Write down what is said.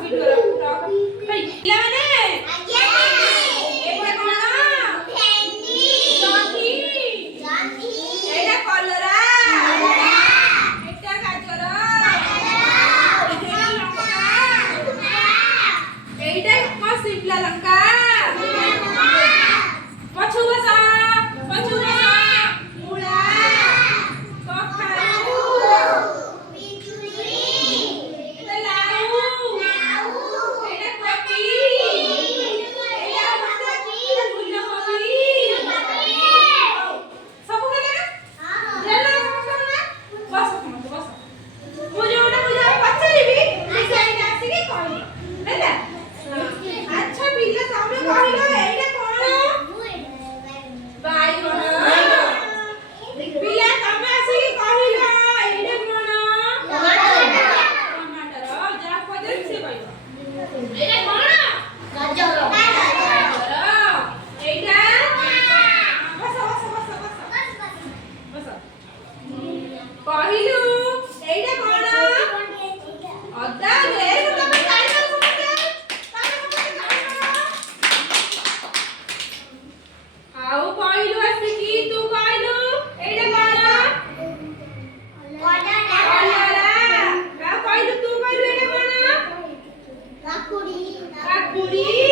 video ରଖ ପିଲାମାନେ ଆଜ୍ଞା ଏଇଟା କଣ ଭେଣ୍ଡି ଜହ୍ନି ଜହ୍ନି ଏଇଟା କଲରା ଏଇଟା ଗାଜର ଏଇଟା କଣ ଶିମଲା ଲଙ୍କା ପଛୁ ବସା ମୂଳା କଖାରୁ ଏଇଟା ଲାଉ ଏଇଟା କୋବି ଏଇଟା ଫୁଲକୋବି ସବୁ ହେଲା ହେଲା ବସ ବସ ମୁଁ ଯୋଉଟା ପଚାରିବି ସେଇଟା ଆସିକି କହିବ ହେଲା ଆଚ୍ଛା ପିଲା ତମେ କହିଲ ଏଇଟା କଣ ବାଇଗଣ ପିଲା ତମେ ଆସିକି କହିଲ ଏଇଟା କଣ ଟମାଟର ଯାହା ପଚାରିବି ସେ କହିବ ଏଇଟା କଣ ଗାଜର ଏଇଟା ବସ ବସ ବସ ବସ ବସ କହିଲୁ ଏଇଟା କଣ ଅଦା ଭେରି ଗୁଡ୍ ତମେ ଜାଣିଛ ସମସ୍ତେ ଆଉ କହିଲୁ ଆସିକି ତୁ କହିଲୁ ଏଇଟା କଣ କଲରା ଆଉ କହିଲୁ ତୁ କହିଲୁ ଏଇଟା କଣ କାକୁଡି